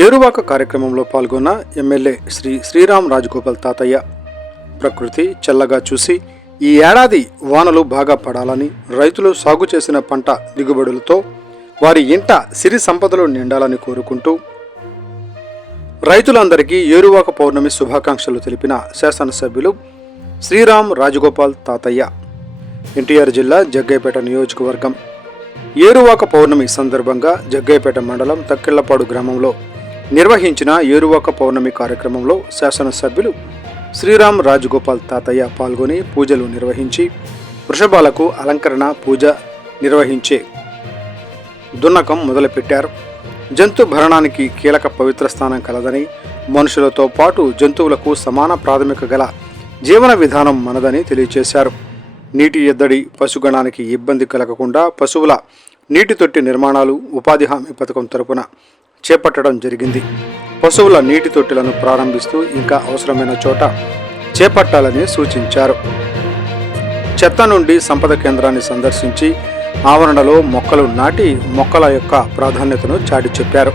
ఏరువాక కార్యక్రమంలో పాల్గొన్న ఎమ్మెల్యే శ్రీ శ్రీరామ్ రాజగోపాల్ తాతయ్య ప్రకృతి చల్లగా చూసి ఈ ఏడాది వానలు బాగా పడాలని, రైతులు సాగు చేసిన పంట దిగుబడులతో వారి ఇంట సిరి సంపదలు నిండాలని కోరుకుంటూ రైతులందరికీ ఏరువాక పౌర్ణమి శుభాకాంక్షలు తెలిపిన శాసనసభ్యులు శ్రీరామ్ రాజగోపాల్ తాతయ్య. ఎన్టీఆర్ జిల్లా జగ్గయ్యపేట నియోజకవర్గం. ఏరువాక పౌర్ణమి సందర్భంగా జగ్గయ్యపేట మండలం తక్కిళ్లపాడు గ్రామంలో నిర్వహించిన ఏరువాక పౌర్ణమి కార్యక్రమంలో శాసనసభ్యులు శ్రీరామ్ రాజగోపాల్ తాతయ్య పాల్గొని పూజలు నిర్వహించి వృషభాలకు అలంకరణ పూజ నిర్వహించే దున్నకం మొదలుపెట్టారు. జంతు భరణానికి కీలక పవిత్ర స్థానం కలదని, మనుషులతో పాటు జంతువులకు సమాన ప్రాథమిక గల జీవన విధానం మనదని తెలియజేశారు. నీటి ఎద్దడి పశుగణానికి ఇబ్బంది కలగకుండా పశువుల నీటి తొట్టి నిర్మాణాలు ఉపాధి హామీ పథకం తరపున చేపట్టడం జరిగింది. పశువుల నీటి తొట్టిలను ప్రారంభిస్తూ ఇంకా అవసరమైన చోట చేపట్టాలని సూచించారు. చెత్త నుండి సంపద కేంద్రాన్ని సందర్శించి ఆవరణలో మొక్కలు నాటి మొక్కల యొక్క ప్రాధాన్యతను చాటి చెప్పారు.